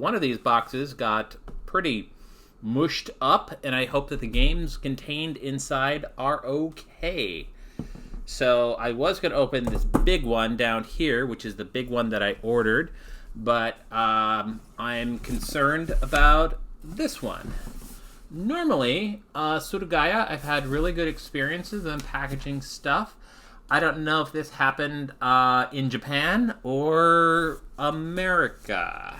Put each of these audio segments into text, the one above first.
one of these boxes got pretty mushed up, and I hope that the games contained inside are okay. So I was going to open this big one down here, which is the big one that I ordered, but I'm concerned about this one. Normally, Surugaya, I've had really good experiences in packaging stuff. I don't know if this happened in Japan or America.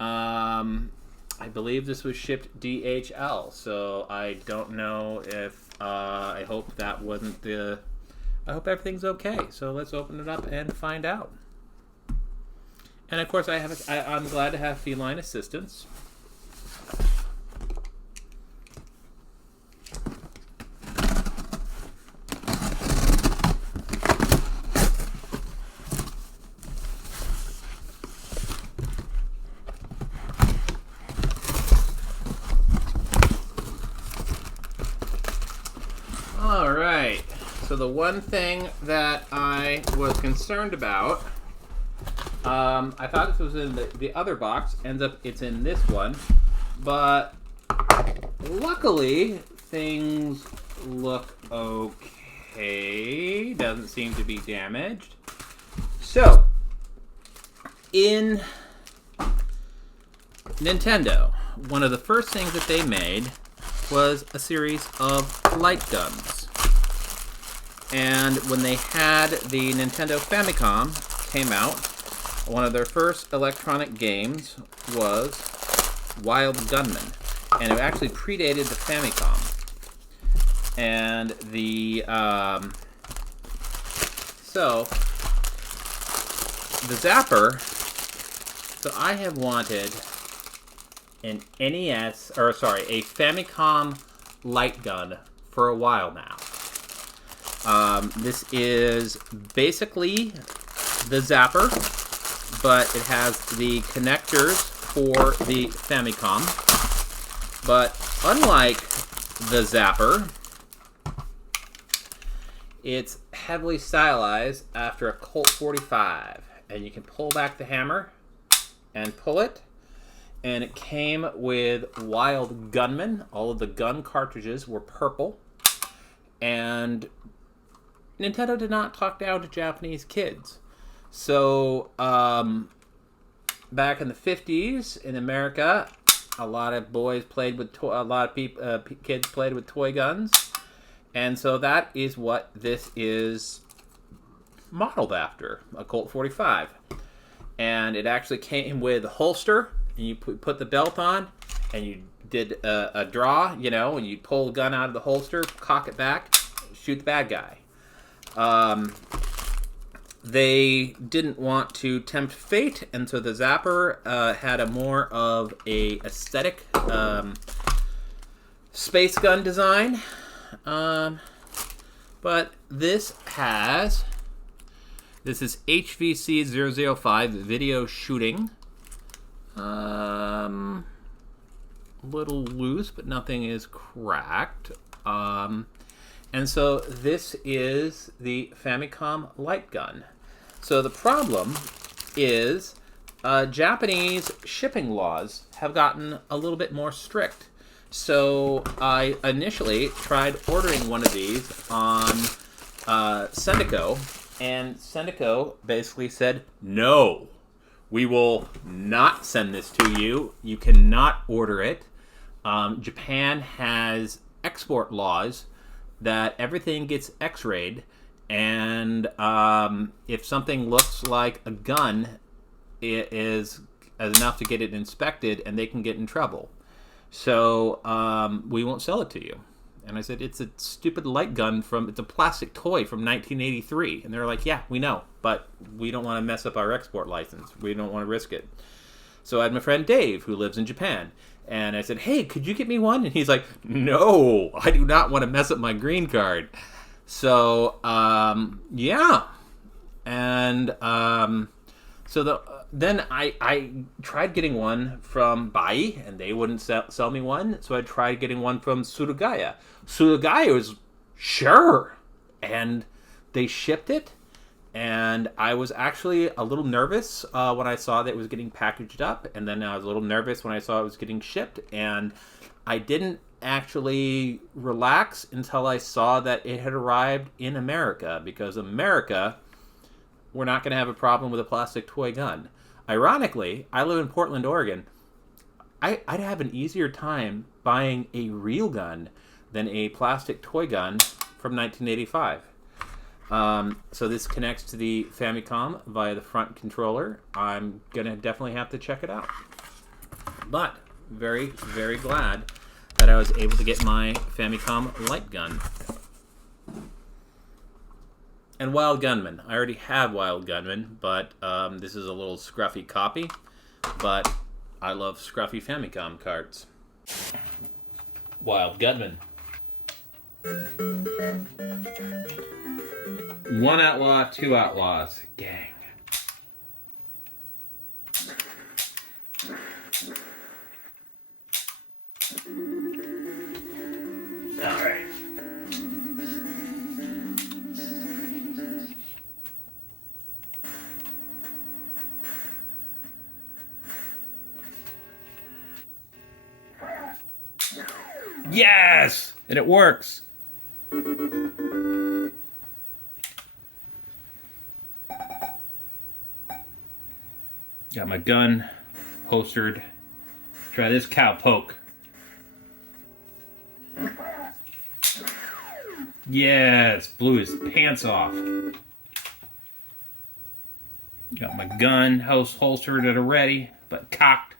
I believe this was shipped DHL, so I don't know if I hope that wasn't the... I hope everything's okay. So let's open it up and find out. And of course, I'm glad to have feline assistance. All right. So the one thing that I was concerned about, I thought this was in the other box. Ends up it's in this one, but luckily things look okay. Doesn't seem to be damaged. So in Nintendo, one of the first things that they made was a series of light guns. And when they had the Nintendo Famicom came out, one of their first electronic games was Wild Gunman. And it actually predated the Famicom. And so the Zapper, so I have wanted an NES, or sorry, a Famicom Light Gun for a while now. This is basically the Zapper, but it has the connectors for the Famicom. But unlike the Zapper, it's heavily stylized after a Colt 45. And you can pull back the hammer and pull it. And it came with Wild Gunman. All of the gun cartridges were purple. And Nintendo did not talk down to Japanese kids. So, back in the 50s in America, a lot of boys played with kids played with toy guns. And so that is what this is modeled after, a Colt 45. And it actually came with a holster, and you put the belt on, and you did a draw, and you pull the gun out of the holster, cock it back, shoot the bad guy. They didn't want to tempt fate, and so the Zapper had a more of a aesthetic space gun design. But this is HVC005 video shooting. A little loose, but nothing is cracked. And so this is the Famicom Light Gun. So the problem is Japanese shipping laws have gotten a little bit more strict. So I initially tried ordering one of these on Sendico, and Sendico basically said, no, we will not send this to you. You cannot order it. Japan has export laws that everything gets x-rayed, and if something looks like a gun, it is enough to get it inspected, and they can get in trouble. So we won't sell it to you. And I said, it's a stupid light gun it's a plastic toy from 1983. And they're like, yeah, we know, but we don't want to mess up our export license. We don't want to risk it. So I had my friend Dave, who lives in Japan. And I said, hey, could you get me one? And he's like, no, I do not want to mess up my green card. So, yeah. And then I tried getting one from Bai, and they wouldn't sell me one. So I tried getting one from Surugaya. Surugaya was, sure. And they shipped it. And I was actually a little nervous when I saw that it was getting packaged up, and then I was a little nervous when I saw it was getting shipped, and I didn't actually relax until I saw that it had arrived in America, because America, we're not going to have a problem with a plastic toy gun. Ironically, I live in Portland, Oregon. I'd have an easier time buying a real gun than a plastic toy gun from 1985. So this connects to the Famicom via the front controller. I'm going to definitely have to check it out. But very, very glad that I was able to get my Famicom Light Gun. And Wild Gunman. I already have Wild Gunman, but this is a little scruffy copy. But I love scruffy Famicom carts. Wild Gunman. One outlaw, two outlaws. Gang. All right. Yes! And it works. Got my gun holstered. Try this cowpoke. Yes, blew his pants off. Got my gun holstered at a ready, but cocked.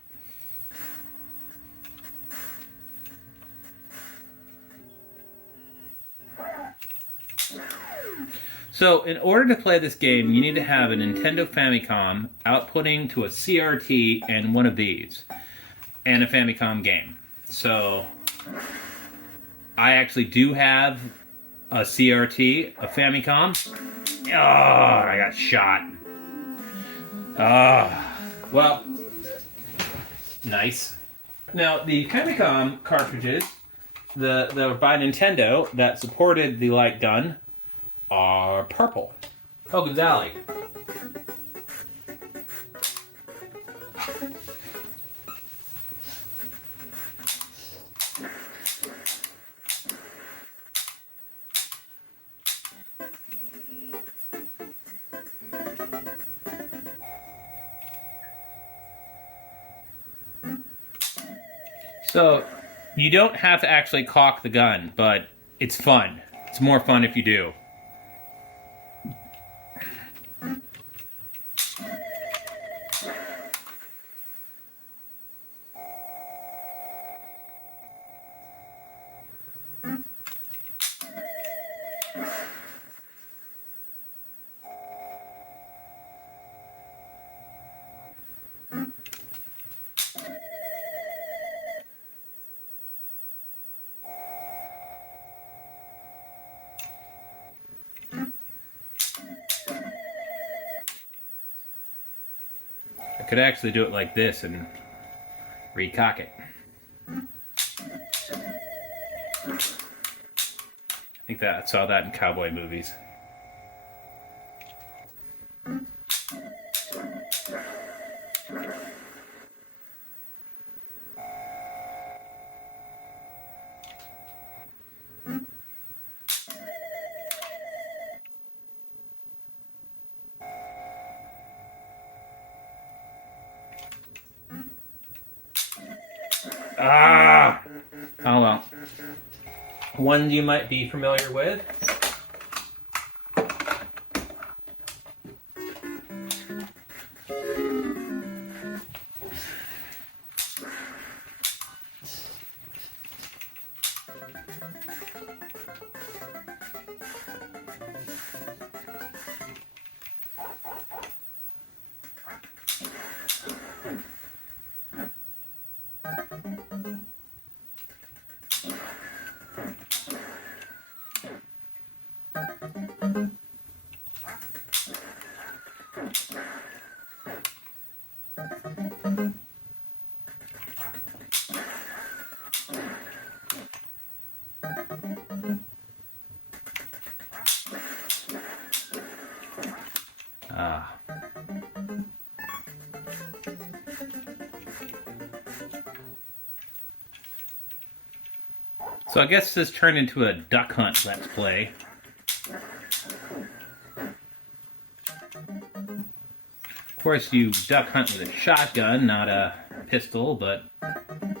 So, in order to play this game, you need to have a Nintendo Famicom outputting to a CRT and one of these, and a Famicom game. So, I actually do have a CRT, a Famicom. Oh, I got shot. Well, nice. Now, the Famicom cartridges that were by Nintendo that supported the light gun are purple. Hogan's Alley. So, you don't have to actually cock the gun, but it's fun. It's more fun if you do. I could actually do it like this and recock it. I think that I saw that in cowboy movies. Ah! Oh well. One you might be familiar with. So I guess this turned into a duck hunt let's play. Of course, you duck hunt with a shotgun, not a pistol, but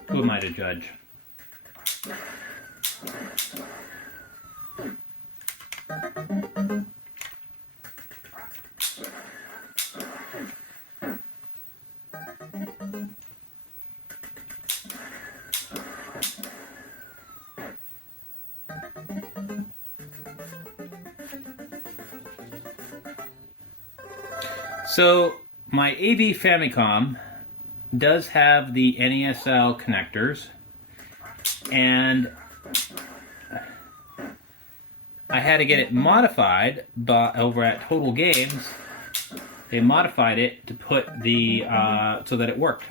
who am I to judge? So, my AV Famicom does have the NESL connectors, and I had to get it modified over at Total Games. They modified it to put the so that it worked,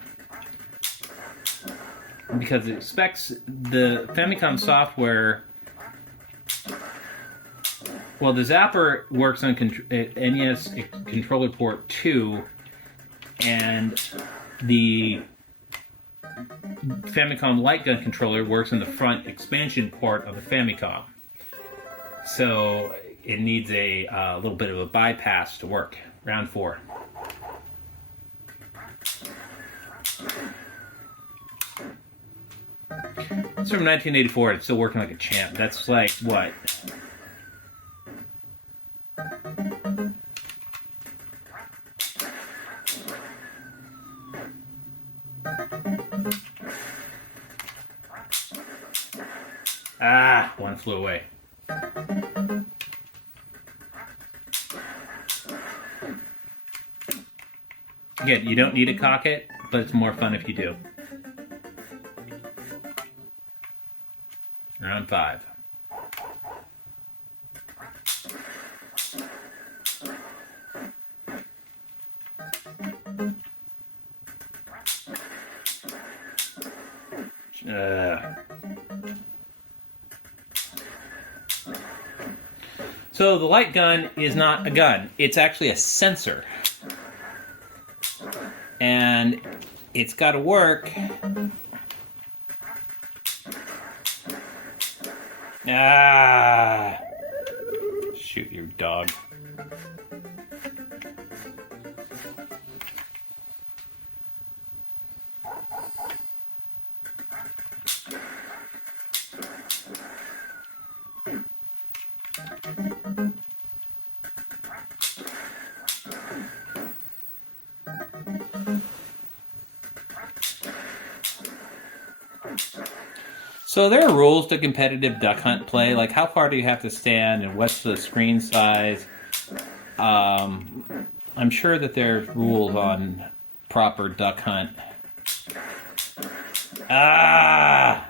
because it specs the Famicom software. Well, the Zapper works on NES controller port 2, and the Famicom Light Gun controller works on the front expansion port of the Famicom. So it needs a little bit of a bypass to work. Round 4. It's from 1984. It's still working like a champ. That's like, what? Ah, one flew away. Again, you don't need to cock it, but it's more fun if you do. Round 5. So the light gun is not a gun. It's actually a sensor. And it's got to work. Ah! Shoot your dog. So there are rules to competitive duck hunt play, like how far do you have to stand and what's the screen size. I'm sure that there's rules on proper duck hunt. Ah!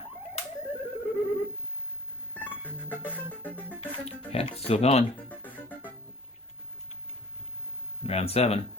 Okay, still going. Round 7.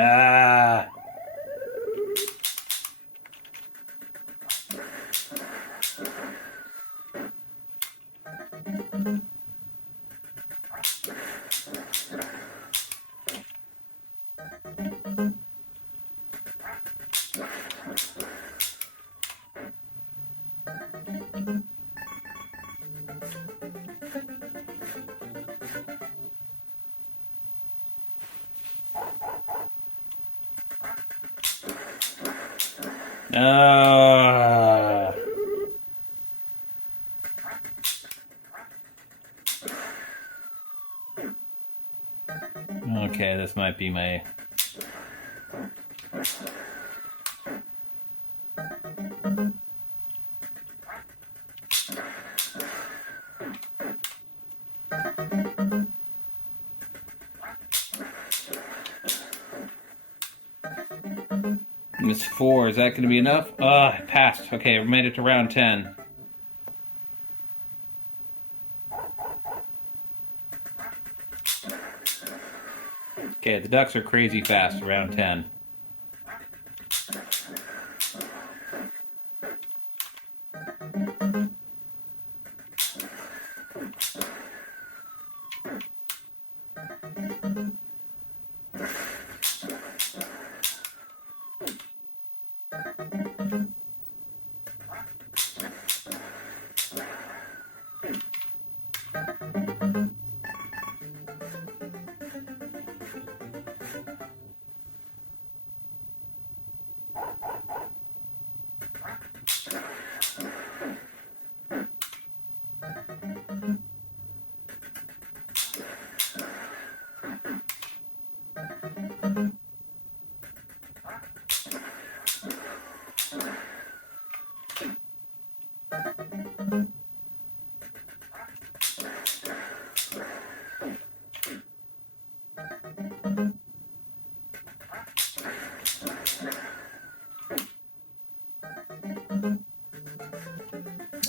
Ah. Okay, this might be my... It's 4. Is that going to be enough? I passed. Okay, I made it to round 10. Okay, the ducks are crazy fast around 10.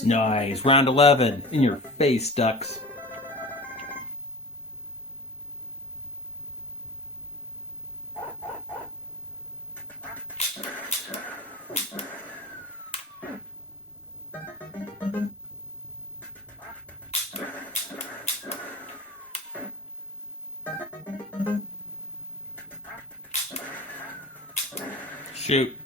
Nice. Round 11. In your face, ducks. Shoot.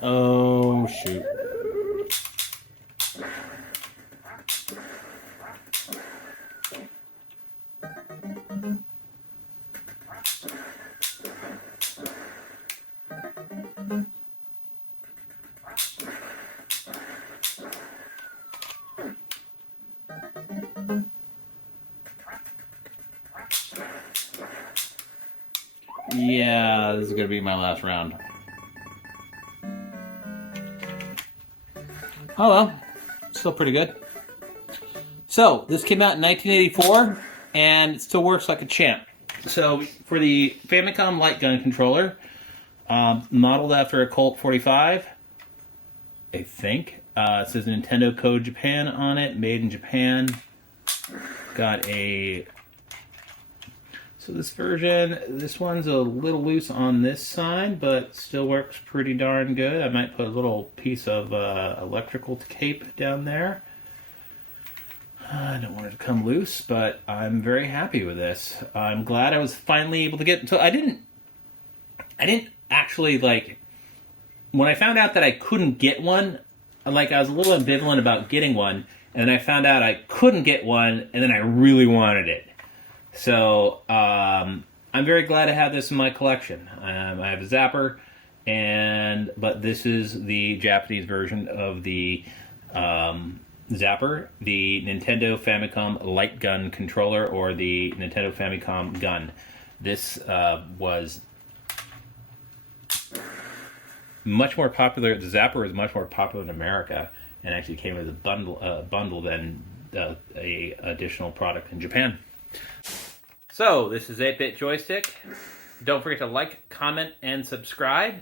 Oh, shoot. Yeah, this is going to be my last round. Oh well, still pretty good. So, this came out in 1984, and it still works like a champ. So, for the Famicom Light Gun controller, modeled after a Colt 45, I think. It says Nintendo Code Japan on it, made in Japan. Got a... So this version, this one's a little loose on this side, but still works pretty darn good. I might put a little piece of electrical tape down there. I don't want it to come loose, but I'm very happy with this. I'm glad I was finally able to get... So I didn't actually, like... When I found out that I couldn't get one, like, I was a little ambivalent about getting one, and then I found out I couldn't get one, and then I really wanted it. So, I'm very glad to have this in my collection. I have a Zapper, but this is the Japanese version of the Zapper, the Nintendo Famicom Light Gun controller, or the Nintendo Famicom Gun. This was much more popular. The Zapper was much more popular in America, and actually came with a bundle than a additional product in Japan. So, this is 8-Bit Joystick. Don't forget to like, comment, and subscribe.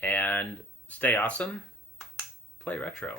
And stay awesome. Play retro.